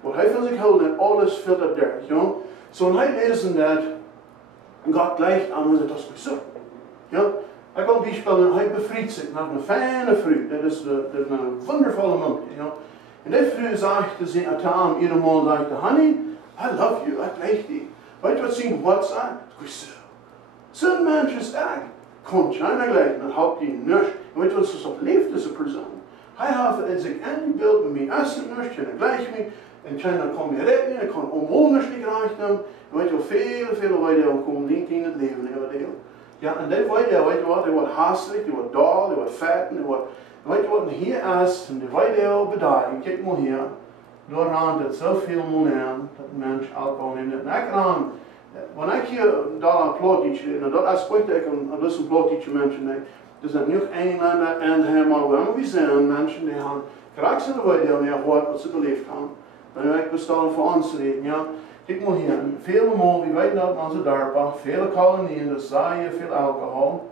wat hij van zich houdt en alles filtert daar, ja. Zo en hij leest dat, God gleicht aan, dat is zo. Ja. Ik wil bijspelen, hij bevriest zich met een fijne fruit, dat is een wondervolle man, ja. En die vrouw zegt ze aan hem, iedere man zegt, honey, I love you, ik lijk die. Weet je wat zijn woord zegt? Goed zo. Zo'n mens is echt. Komt je aan gelijk, dan houdt hij niks. En weet je wat ze op leeft, deze persoon? Hij heeft het zich ingebeeld met mij, als het niks, en gelijk me. En dan kom je redden, en kan onmogelijk niet reichen. En weet je wat, veel weiden komen niet in het leven, ja, en die weiden, weet je wat, die wordt haastelijk, die wordt dol, die wordt vet, die wordt... Weet je wat hier is, en de weide bedrijven, kijk maar hier, doorgaan dat zoveel aan, dat mens alcohol neemt. En ik aan, wanneer ik hier daar een plotje, en dat aspect ik een plotje mensen neem, dus dat nu Engländer en helemaal waar we zijn, mensen die gaan graag in de weide en hoort wat ze beleefd hebben. En ik bestaan voor ons reden, ja. Kijk maar hier, vele mal, wie weten dat onze dorpen, vele kolonieën, dus zaaien, veel alcohol.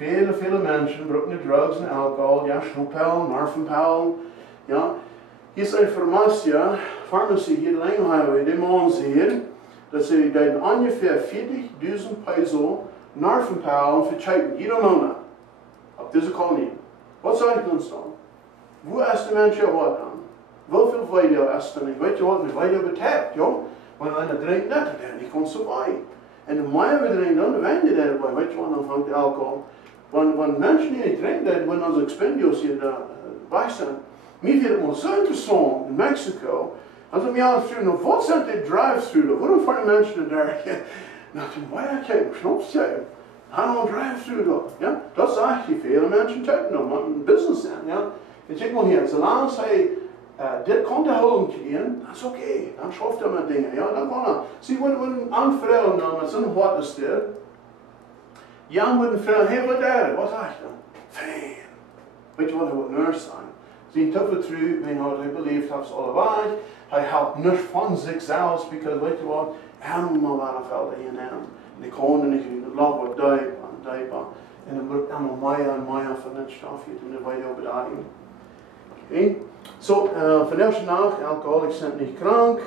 Viele, viele Menschen brauchen Drugs und Alkohol, ja, Schnuppellen, Narfenpellen, ja. Hier ist eine Pharmacie hier in Lang Highway, die machen sie hier, dass sie ungefähr 40.000 Peso Narfenpellen verchecken, jeder Monat, auf diese Kolonie. Was sage ich uns dann? Wo ist der Mensch ja was an? Wie viel Weide ist er nicht? Weißt du was, mit Weide betreibt, ja? Wenn einer trinkt nicht, dann kommt es vorbei. Und die meisten trinken dann, wenn die dabei, weißt du was, dann fängt der Alkohol. Wenn Menschen nicht trinken, wenn unsere Expendios hier dabei sind, mir wird es so interessant in Mexiko, also mir alle fragen, was sind die Drive-Thru? Warum fahren die Menschen da? Nach dem Weiterkehren, Schnaps ja. Haben wir Drive-Thru da? Ja? Das sage ich, viele Menschen täten noch, man ein Business sein. Ja? Jetzt check mal hier, solange sie das konnte holen kriegen, das ist okay, dann schafft er mal Dinge. Ja? Dann kann er. Sie wollen anfragen, mit so einem Wort ist der. Ja, mit einem Frauen, hey, was sag ich dann? Fan. Weet je wat, hij wordt nurse zijn. Zijn toffe truc, hij beleeft heeft alle weg. Hij helpt niet van zichzelf, because weet je wat, helemaal waar valt hij in hem. En die konden niet in het land wordt duipen. En dan wordt allemaal meer van het stofje toen de weide op het okay. So, von der nach, Alkoholiker sind nicht krank,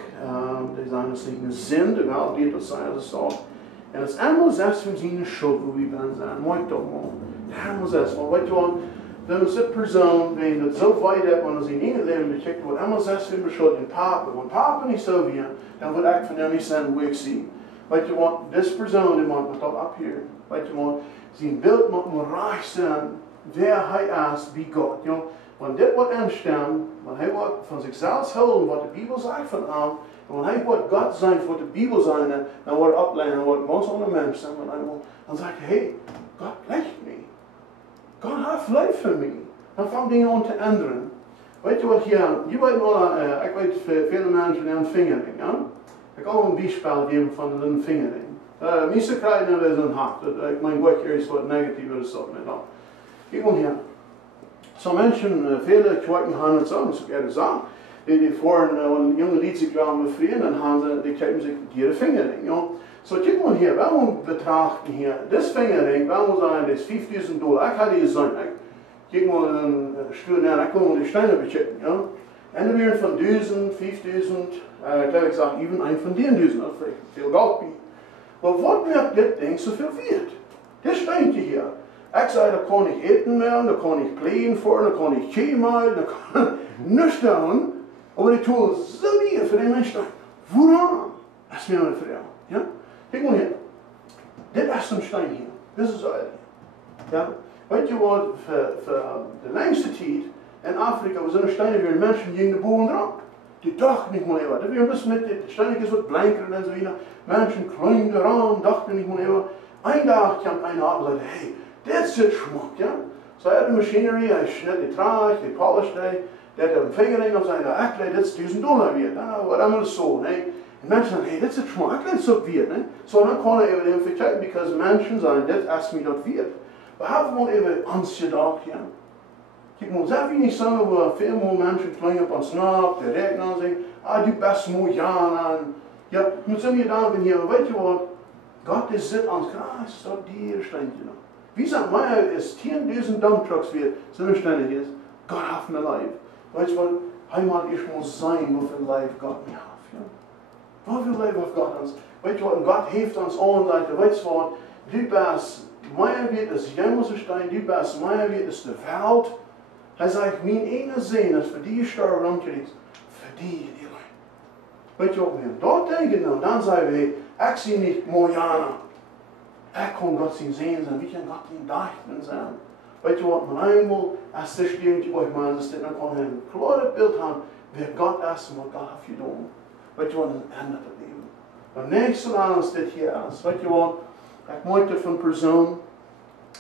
die sagen, es ist nicht eine Sünde, egal wie das sei, das so. Und das einmal selbst von seiner Schuld, wo wir dann sagen, mooi doch mal. Einmal selbst, weil, weißt du, wenn man diese Person, wenn das so weit ist, wenn man sie in ihr Leben checkt, wird einmal selbst von der Schuld in Papa, wenn Papa nicht so wie, dann wird ich von der nicht sein, wo ich sie. Weißt du, diese Person, die man doch abhören, weißt du, sie ein Bild mit dem Reich sein, wer er ist wie Gott, ja. Wenn das wird entstehen, wenn er von sich selbst hören, was die Bibel sagt von ihm, und wenn er wird Gott sein, was die Bibel sagt, dann wird er ablehnen, dann wird ein ganz anderer Mensch sein, dann sagt er, hey, Gott lässt mich. Gott hat Leben für mich. Dann fangen Dinge an zu ändern. Weißt du was hier, ich weiß viele Menschen einen Fingerring, ja? Ich kann ein Beispiel geben von einem Fingerring. Meeste krijgen er zo'n hart. Mijn woord hier is wat negatief is dat met dat. Ik wil hier. So Menschen, viele Leute haben es so, ich werde sagen, die vorhin, wenn junge Leute sich befrieren, dann haben sie, die kriegen sich ihre Fingerring. Ja. So, guck mal hier, wenn wir betrachten hier, das Fingerring, wenn wir sagen, das ist $5.000, ich hatte es sein, ich guck mal den Stuhl näher, ich kann mal die Steine bechecken, ja. Ende werden von 1.000, 5.000, ich glaube, ich sage, even ein von den 1.000, das vielleicht viel Geld bieten. Aber was wird das Ding so viel wert? Das steht hier. Ich sage, da kann ich eten mehr, da kann ich Pläne fahren, da kann ich Tee malen, da kann ich nichts tun. Aber die tun so viel für den Menschen. Woran? Das ist mir eine Frage. Ja? Guck mal hier. Das ist ein Stein hier. Das ist alles. Ja? Weißt du was, für die längste Zeit in Afrika, wo so eine Steine wie Menschen gegen den Boden dran. Die dachten nicht mal immer. Da wir ein bisschen mit, die Steine ist was blanker und so weiter. Menschen kleinen daran, dachten nicht mal immer. Ein Tag kam einer ab und sagte, hey, das ist Schmuck, ja. So er hat die Machinerie, er schnitt die Trage, die polished, der hat einen Fingerring auf seine Akle, das ist $1.000 wert. Was haben wir das so, ne? Und Menschen sagen, hey, das ist Schmuck, Akle ist so wert, ne? So dann kann er eben dem verchecken, because Menschen sagen, das ist mir dort wert. Wir haben mal eben Angst gedacht, ja. Ich muss sehr wenig sagen, wo viel mehr Menschen klingen auf den Snap, der Regner und sagen, du bist Mojana. Ja, nun sind wir da, wenn hier, weißt du was, Gott ist sitzt ans Kreis, so die Steine noch. Wie sagt Meier, es 10.000 Dumptrucks wird, so eine Stelle hier ist, Gott hat mir Leib. Weißt du was, Heimat, ich muss sein, wo viel Leib Gott mir hat. Ja? Wo viel Leib hat Gott uns? Weißt du was, und Gott hilft uns an, sagt, weißt du was, du bist, Meier wird es jämmerste Stein, du bist, Meier wird es der Welt. Er sagt, mein einer Sehen ist für die gestorben umgekriegt, für die Leib. Weißt du was, wenn wir dort denken, dann sagen wir, ich sehe nicht Mojana. Ich kann Gott sehen sein, wie kann Gott ihn dachten sein. Weißt du was, man einmal, als das irgendwie euch mal, dann kann ein klares Bild haben, wer Gott ist und was Gott hat getan. Weißt du was, das ändert das Leben. Beim nächsten Mal ist das hier aus. Weißt du was, ich möchte von Personen,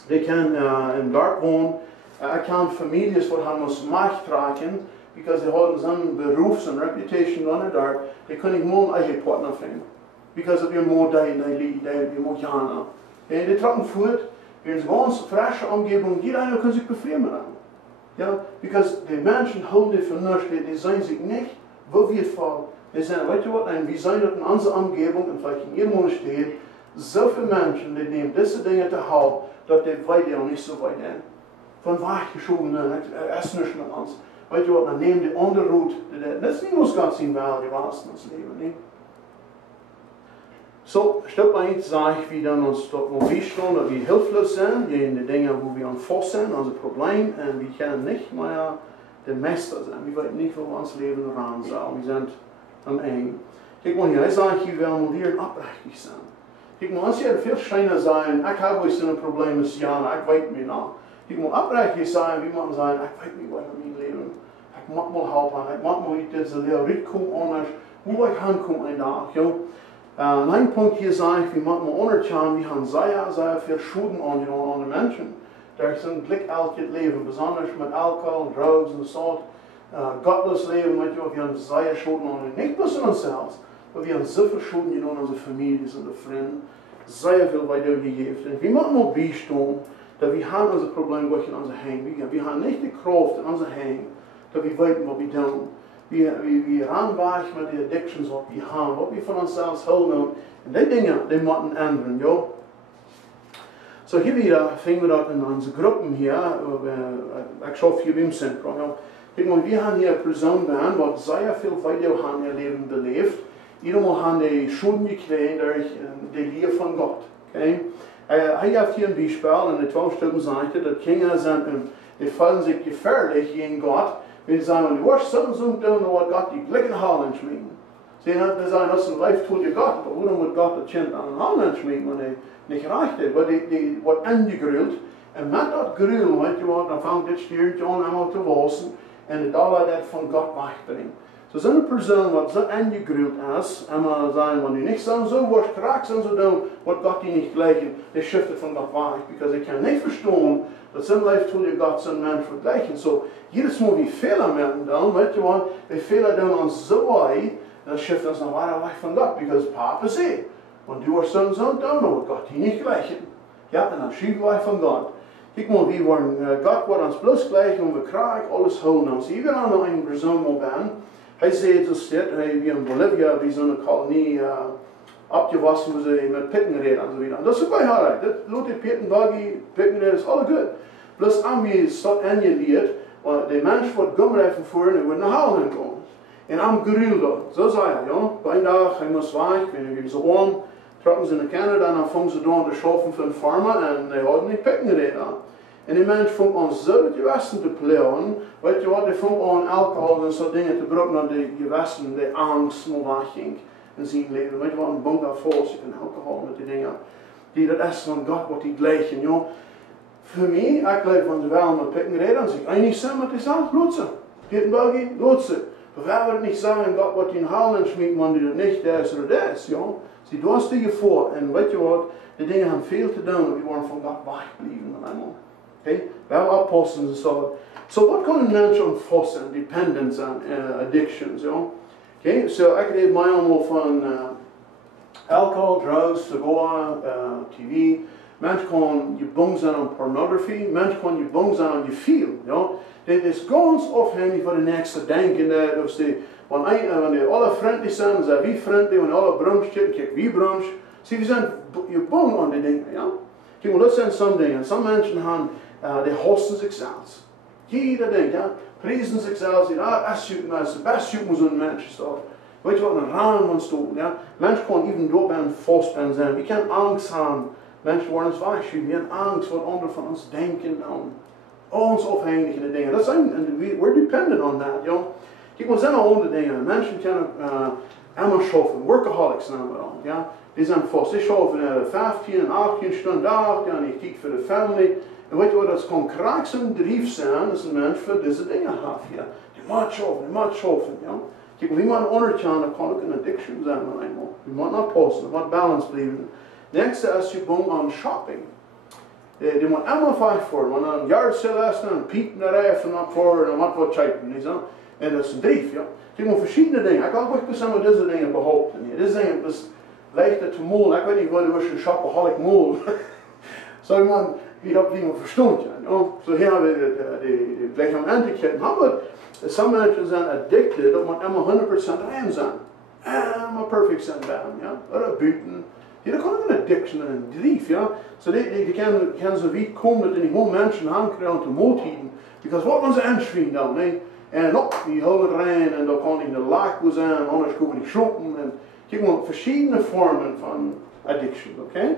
die kann im Dorf wohnen, ich kann Familien, die haben uns Macht tragen, because sie haben so einen Beruf, so eine Reputation in der Dorf, die können nicht nur einen eigenen Partner finden. Because of your more day, die Mojana. En die trappen voort, in een ganz frische Umgebung, jeder einer kann sich befrieren. Ja, because die Menschen haben die Vernunft, die sehen sich nicht, wo wir fallen. Die sagen, weißt du was, wir sind in unserer Umgebung, und vielleicht in jedem Monat steht, So viele Menschen, die nehmen diese Dinge zu Hause, dass die weit auch nicht so weit hin. Von weggeschoben, erst nicht mit uns. Weißt du was, dann nehmen die andere Route. Das ist nicht muss Gott sein, weil die wahrsten das Leben nicht. So, Stück 1 sage ich, wie dann uns dort wo wir stehen, dass wir hilflos sind, in den Dingen, wo wir uns fast sind, unser Problem, und wir können nicht mehr der Meister sein. Wir wissen nicht, wo wir uns Leben ran sollen. Wir sind am Ende. Kijk mal hier, ich sage, wir werden lernen, abrechtig sein. Kijk mal, als je viel schöner sein, ich habe euch so ein Problem, ist ja, ich weiß mir noch. Kijk mal, abrechtig sein, wie man sagen, ich weiß nicht, was in meinem Leben. Ich mag mal helfen, ich mag mal diese Lehre kommen anders, wo ich hinkomme ein Tag, ja. Ein Punkt hier sage ich, wir machen mal unterschauen, wir haben sehr viel Schulden an die Menschen. Da ist ein glückliches Leben, besonders mit Alkohol, Drogen und so. Gottlos Leben, wir haben sehr Schulden an die, nicht bloß in uns selbst, aber wir haben so viel Schulden an unsere Familie, unsere Freunde, sehr viel bei dir gegeben. Und wir machen mal beistehen, dass wir haben unser Problem durch in unser Hängen. Wir haben nicht die Kraft in unser Hängen, dass wir wissen, was wir tun. Wir ranweichen mit den Addictions, was wir haben, was wir von uns selbst holen. Und die Dinge, die müssen ändern, ja. So hier wieder fangen wir dort in unsere Gruppen hier, ich schaffe hier im Zentrum. Ja. Wir haben hier eine Person, die sehr viel weiter haben ihr Leben belebt. Jeder haben die Schulden gekriegt durch die Liebe von Gott. Okay? Ich habe hier ein Beispiel an der 12-Stunden-Seite, dass Kinder sind, die fühlen sich gefährlich gegen Gott. Wenn sie sagen, du wirst so tun, was Gott die Gleichen Hallen schmieden. Sie sagen, das ist ein Life-Tool für Gott, aber warum wird Gott das Kind an den Hallen schmieden, wenn er nicht reicht? Weil die wird angegrillt. Und mit das Grillen, weißt du was, dann fängt das Stierchen an, einmal zu waschen, und da wird das von Gott wegbringen. So eine Person, die so angegrillt ist, einmal sagen, wenn die nicht so wirst, krack so tun, wird Gott die nicht gleichen, der schiftet von Gott weg, weil ich kann nicht verstehen, dass so ein Life-Tool für Gott so ein Mensch vergleichen. So, jedes Mal wie Fehler machen dann, weißt du was, die Fehler dann uns so weit, dann schifft uns noch weiter weg von Gott, weil Papa sieht, und du wirst so tun, dann wird Gott die nicht gleichen. Ja, und dann schieben wir von Gott. Kijk mal, wir wollen, Gott wird uns bloß gleichen und wir kriegen alles holen. Und sie werden noch eine Person mal werden. Hij zei het steht, wie in Bolivia, wie so eine Kolonie abgewaschen, wo sie mit Pittenrädern und so weiter. Und das ist bei Harald. Das Leute Pittenbuggy, Pittenräder ist alles gut. Bloß an wie es dort angelegt, der Mensch wird Gummreifen fahren und wird nach Hause kommen. Und am Grill da, so sei er, ja. Bei einem Tag, er muss weg, wenn er so warm, trocken sie in Kanada, dann fangen sie da an zu schaffen für den Farmer und die haben nicht Pittenräder. Und die Menschen fangen an, so die Gewissen zu plagen, weißt du was, die fangen an, Alkohol und so Dinge zu brauchen, und die Gewissen, die Angst mal wegging in seinem Leben. Weißt du was, ein Bunker vor sich, ein Alkohol mit den Dingen, die das Essen von Gott, was die gleichen, ja. Für mich, ich glaube, wenn sie wollen mit Picken reden, sich einig sind mit der Sache, Lutze. Pittenbuggy, Lutze. Aber wer wird nicht sagen, Gott wird ihn Hallen schmieden, wenn die das nicht, das oder das, ja. Sie durstige vor, und weißt du was, die Dinge haben viel zu tun, und wir wollen von Gott wegblieben einmal. Okay? Wir haben Aposteln und so. So, was können Menschen umfassen? Dependence and addictions, ja? Okay? So, ich rede mal von Alkohol, Drugs, Zigarre, TV. Menschen können gebunden sein an Pornografie. Menschen können gebunden sein an viel, ja? Das ist ganz aufhängig von den Nächsten denken, dass die, wenn die alle freundlich sind, sind wie freundlich, und alle brunchen, kijk wie brunch. Sie, wir sind gebunden an die Dinge, ja? Kijk, das sind so Dinge. Some Menschen haben, die hassen sich selbst. Jeder denkt, ja, priesen sich selbst, das ist das Beste, muss ein Mensch stehen. Weißt du was, ein Rahmen muss tun, ja? Menschen können even dort fast sein. Wir können Angst haben. Menschen wollen uns weichen. Wir haben Angst, was andere von uns denken. Uns aufhängig in die Dinge. Das sind, we're dependent on that, ja? Kijk, wir sind auch andere Dinge. Menschen können einmal schaffen. Workaholics nennen wir dann, ja? Die sind fast, ich schaffe 15, 18 Stunden da, ja, ich kiek für die Family. Und weißt du, das kann krass und Drief sein, dass ein Mensch für diese Dinge hat. Ja. Die muss schaffen, ja. Kijk, wie man unterschauen, da kann auch eine Addiction sein, einmal. Wir müssen aufpassen, wir müssen Balance bleiben. Nächste ist die Bunge an Shopping. Die muss einmal fahren, wenn ein Jahr zu lassen, dann piepen der Reifen ab vor, dann muss man checken, nicht so? Und das ist ein Drief, ja. Die muss verschiedene Dinge, ich kann euch bis einmal diese Dinge behaupten. Diese Dinge, das leichter zu malen, ich weiß nicht, wo du Shopaholic malen. So, ich meine, ich habe nicht mehr verstanden. Ja. So hier haben wir die gleich am Ende kennen. Aber some Menschen sind addicted, und man immer 100% rein sein. Immer perfekt sein werden, ja. Oder büten, Die kan ook een addiction en een drief, ja. So die kan zo weit komen dat die gewoon mensen aankrijgen te motiven. Because wat gaan ze aanschrijven dan, nee? En op, die holen rein en dan kan ik de laag zijn, anders kunnen die schroepen. En kijk maar, verschillende vormen van addiction, oké?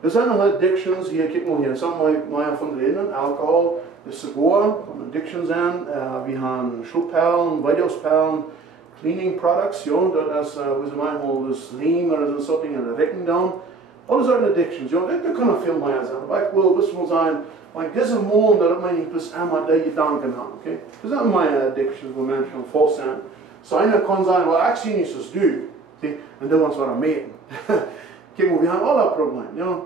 Er zijn nog addictions, hier kijk maar hier, sommige van de innen, alcohol, de cigar, kan addiction zijn. We hebben schroeppellen, videospellen, cleaning products, ja, dat is, hoe ze manchmal dus lean of zo in de rekken dan. Alles zijn addictions, ja, dat kan nog veel meer zijn. Maar ik wil best wel zijn, like deze morgen dat ik mij niet plus aan dat je danken aan, oké? Dat zijn mijn addictions waar mensen vol zijn. Zo einer kan zijn, well, ik zie niet zoals du, en dat was wat ik meten. Kijk maar, we hebben alle problemen, ja.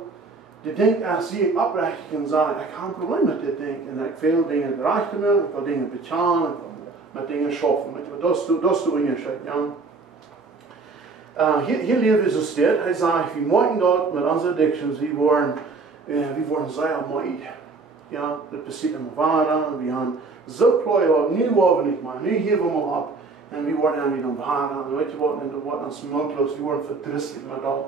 Je denkt, als ik oprecht kan zeggen, ik heb een probleem met dit ding, en ik veel dingen bereiken me, ik wil dingen betalen, ik wil met dingen schaffen, dat doe ik niet, ja. Hier leven is het dit, hij zegt, we moeten dat met onze addictions, we worden zeer mooi. Ja, dat passiert in Nevada, we hebben zo klein gehad, nu worden we niet meer, nu geven we maar op, en we worden weer in Nevada, en weet je wat, en dat wordt ons moedeloos, we worden verdrietig met dat.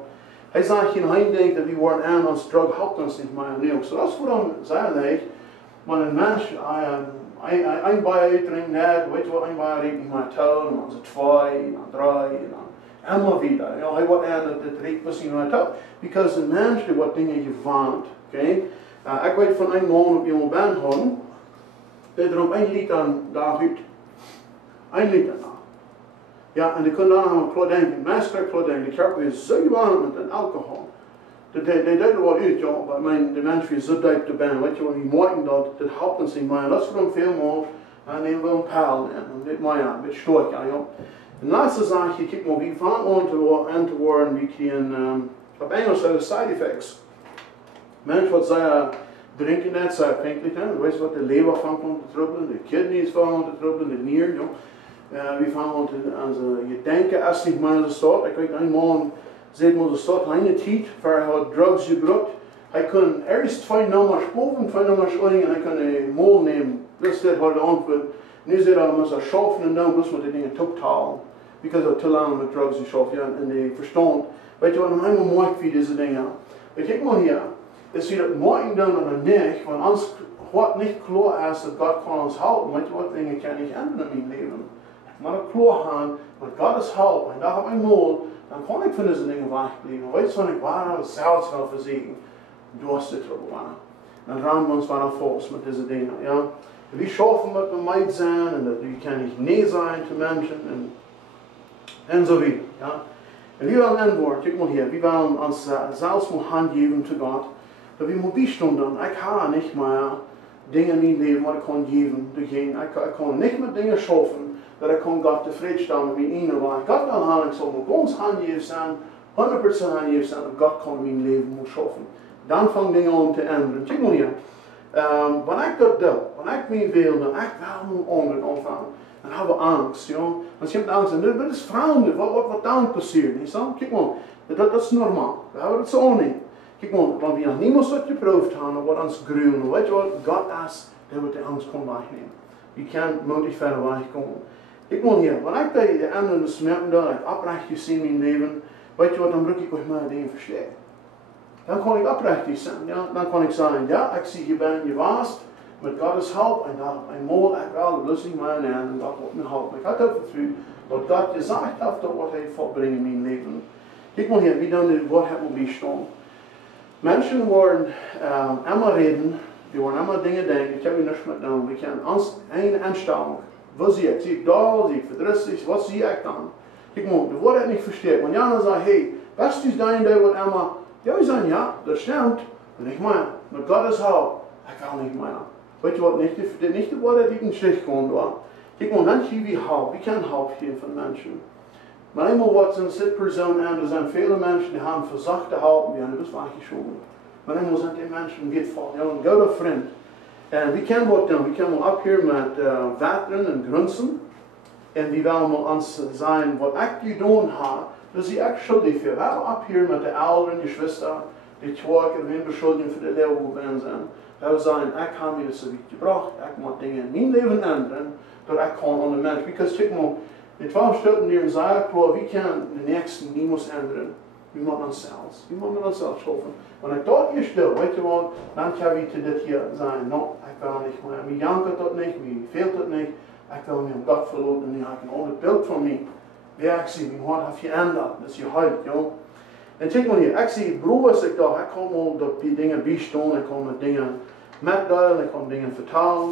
Hij zegt, hij denkt dat we worden aan ons drug helpt ons niet meer in Leeuw. So dat is voor hem zeer leeg, maar een mens, een bij uitdrinkt net, weet je wat, een bij redt niet meer touw, en dan is het 2, en dan 3, en dan helemaal weer. You know, hij wordt aan dat het redt misschien niet meer touw, because een mens die wordt dingen gevaand, oké? Ik weet van een man op iemand ben hadden, die er op 1 liter dag uit. 1 liter dag. Ja, en die kunnen dan aan kleding, meestal kleding, die kerk weer zo warm met alcohol. Die deden wat uit, ja, maar de mensen weer zo diep te zijn, weet je wat, die moeten dat helpt ons niet meer. Dat is voor hem veel meer, en nemen we een pijl in, en dit maar ja, een beetje stork, ja. En laatste zaak, je kijk maar, wie van aan te worden, wie kunnen, op Engels zijn de side effects. Mensen wat zeggen, drinken net, zijn pinkelijk, weet je wat, de lever van komt te trubbelen, de kidneys van te trubbelen, de nier, ja. We vangen aan je denken als niet maar zo staat. Ik weet een man zegt maar zo staat, hij niet tijd voor hij drugs gebruikt. Hij kan eerst 2 nummers boven, 2 nummers onder en hij kan een mol nemen. Dus dat wordt de antwoord. Nu zit hij met zijn schaffen en dan bloos met die dingen totaal. Because hij te lang met drugs geschaffen en die verstand. Weet je wat, dan helemaal mooi voor deze dingen. Maar kijk maar hier. Is wie dat morgen dan aan de nek, want ons wat niet klaar is dat God kan ons helpen. Weet je wat, dingen kan niet ändern in mijn leven. Maar ik klaar gaan, met Gottes hulp, en daar heb ik mond, dan kan ik van deze dingen wegblijven. Weet je wat ik waar, zelfs wel verzekeren, door te trouwen. Dan ramen we ons wel vast met deze dingen, ja. We schaffen met de meid zijn, en dat we kan niet nee zijn te mensen, en zo weer, ja. En we willen een woord, kijk maar hier, we willen ons zelfs moet hand geven te God, dat we moeten bijstonden. Ik ga niet meer dingen in mijn leven wat ik kan geven, ik kan niet met dingen schaffen, dat ik kan God tevreden staan met mijn ene waar God dan aan, ik zal met ons handgeven zijn, 100% handgeven zijn, dat God kan mijn leven moet schaffen. Dan vangen dingen aan te ändern. Kijk maar hier. Wanneer ik dat doe, wanneer ik mij wil, dan ik wel moet anderen aanvangen. Dan hebben we angst, ja. Dan je hebt angst, en dat is vreemd, wat dan passiert, niet zo? Kijk maar, dat is normaal. We hebben het zo niet. Kijk maar, want we nog niemand dat geproefd hebben, wat ons gruwen, weet je wat, God is, dat we de angst kan wegnemen. Je kan nooit verder wegkomen. Ik moet hier, wanneer ik de anderen smerken doe, ik oprecht zie in mijn leven, weet je wat, dan bruk ik ook mijn dingen verstaan. Dan kan ik oprecht zijn, ja. Dan kan ik zeggen, ja, ik zie je bent gewaast, met Gottes hulp, en dan moet ik wel de lustig mijn en dat wordt me helpen. Ik had het vertrouwd, wat God gezegd heeft, dat wat hij voortbrengt in mijn leven. Ik moet hier, wie dan dit woord hebben bijstaan. Mensen worden allemaal reden, die worden allemaal dingen denken, ik heb hier niks met doen, we kunnen ons een instelling. Wat zie ik? Zie ik daar, zie ik verdrietig, wat zie ik dan? Kijk maar, de woord het niet versteekt. Want Jan zegt, hey, best is dein daar wat allemaal. Ja, we zeggen, ja, dat stemt. En ik meen, met Gottes hulp, ik wil niet meer. Weet je wat, niet de woord die in slecht kon doen. Kijk maar, dan geef je hulp. We kunnen hulp geven van mensen. Maar eenmaal wat zijn zit persoon aan, er zijn vele mensen die hebben verzacht te helpen, ja, dat is weggeschoven. Maar eenmaal zijn die mensen geval, ja, een goede vriend. En we kunnen wat doen, we kunnen op hier met wateren en grunzen. En we willen ons zijn, wat ik gedaan heb, dat is ik schuldig voor. We hebben op hier met de ouderen, de zuster, die twee keer beschuldigd voor de leven zijn. We zijn, ik heb me zo weit gebracht, ik moet dingen in mijn leven ändern, dat ik kan aan de mens. Because kijk maar, die 12 stukken die in zijn klaar, wie kan de nächsten niemals ändern. wie moet onszelf. Wie moet onszelf schaffen. Wanneer ik dat hier stil, weet je wat, dan kan ik dit hier zijn. Nou, ik wil niet meer, mij jankert dat niet, mij veelt dat niet. Ik wil mij om God verloren en ik heb een ander beeld van mij. Wie ik zie, mijn hart heeft geändert. Dat is je hart, joh. En kijk maar hier, ik zie, broers, ik dacht, ik kan wel dat die dingen bijstaan, ik kan met dingen metdelen, ik kan dingen vertalen.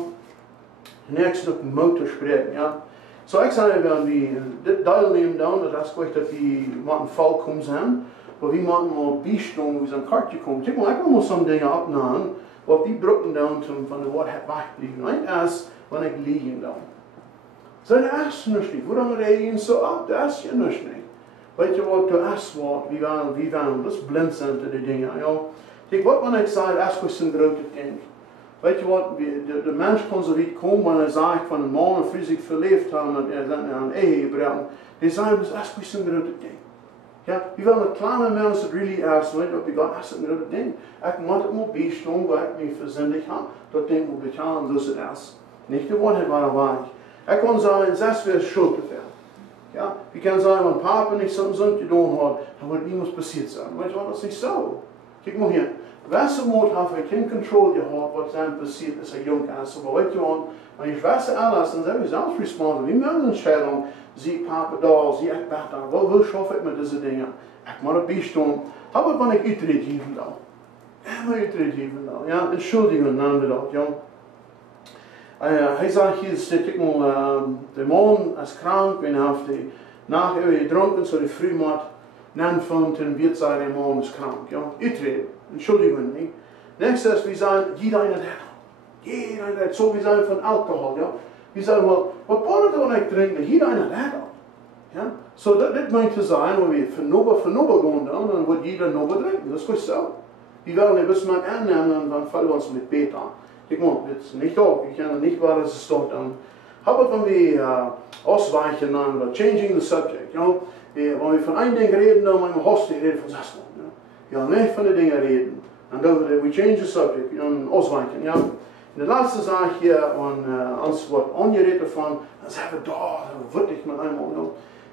En ik zie ook motor spreken, ja. So ik zei, wenn wir dit deelnemen dan, dat is goed dat die met een val komen zijn, maar we moeten wel bijstaan, wie zo'n kartje komt. Kijk maar, ik wil wel sommige dingen opnemen, wat die brokken dan van de woord het wegblijven, niet als wanneer ik liegen dan. So, dat is niks niet. Waarom reden je zo op? Dat is je niks niet. Weet je wat, dat is wat, wie waren, dat is blind zijn te die dingen, ja. Kijk, wat wanneer ik zei, dat is goed een grote ding. Weet je wat, de mens kan zo weit komen, wanneer hij zegt van een man en vrouw zich verleefd hebben en een ehe gebruiken. Die zeggen, dat is goed een grote ding. Ja, wie willen de kleine mensen really erst, weet je wat, dat is een grote ding. Ik moet het maar bijstaan, waar ik me verzinnig heb, dat ding moet betalen, dus het is. Niet de waarheid waar weg. Ik kan zeggen, zes weer schuld te veel. Ja, je kan zeggen, wenn Papa nicht so gedaan hat, dan wordt niemand passiert zijn. Weet je wat, dat is niet zo. Kijk maar hier. Welke moed heeft geen controle gehad wat zijn passiert als hij jong is. Maar weet je wat, wanneer je weet alles, dan zijn we zelf responsibel. We moeten entscheiden, zie ik Papa daar, zie ik beter, wat schaffe ik met deze dingen? Ik moet het bijstaan. Heb ik wanneer ik uitreed geven dan? Ik moet uitreed geven dan. Ja, entschuldigen namen we dat, ja. Hij zegt hier, kijk maar, de man is krank, en hij heeft die nacht gedronken, zo die vrouw moet nemen van ten wird zijn, de man is krank. Ja, uitreden, entschuldigen niet. Next is, we zijn, jeder eine dat, zo we zijn van alcohol, ja. We zijn wel, wat wordt het wanneer ik drinken? Jeder eine dat. Ja, so dit meint te zijn, wanneer we van nobber gaan dan wordt jeder nobber drinken, dat is goed zo. We willen een beetje maar aannemen, en dan vallen we ons met beter. Kijk maar, dit is niet op, je kan niet waar es staat. Aber wenn wir ausweichen oder changing the subject, ja, wenn wir von einem Ding reden, dann müssen wir hostig reden von das Mal. Ja, nicht von den Dingen reden. Und dann we change the subject, und ausweichen, ja. In der letzten Sache hier, uns wird angeredet von, das haben wir da, wirklich mit einmal, ja.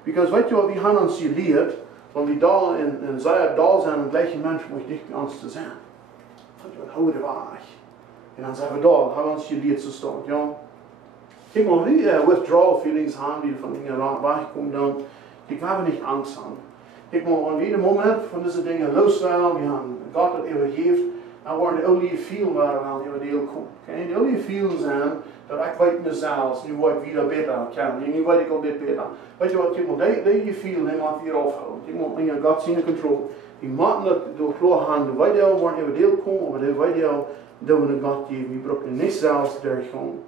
Because, weißt du, wir haben uns gelehrt, wenn wir da in sehr da sind, und gleiche Menschen, muss nicht mit uns zu sein. Und hau de war ich. Und dann sagen wir da, haben wir uns gelehrt zu stehen, ja. Kijk maar, wie withdrawal feelings haben, die von Dingen wegkommen, dann, die werden nicht Angst haben. Kijk maar, an jedem Moment von diesen Dingen loswerden, wir haben Gott das übergeben, dann worden die oude viel waar über die kommen. Okay? Die oude viel zijn, dat ik weet mezelf, nu word ik weer beter kennen, nu weet ik al dit beter. Weet je wat, kijk maar, die viel, die moet weer afhouden. Kijk maar, in Gott zijn controle. Die moeten dat door klar handelen, wij worden über die komen, maar die weet je al, dat we een God geven, die brokken niet zelfs durchgaan.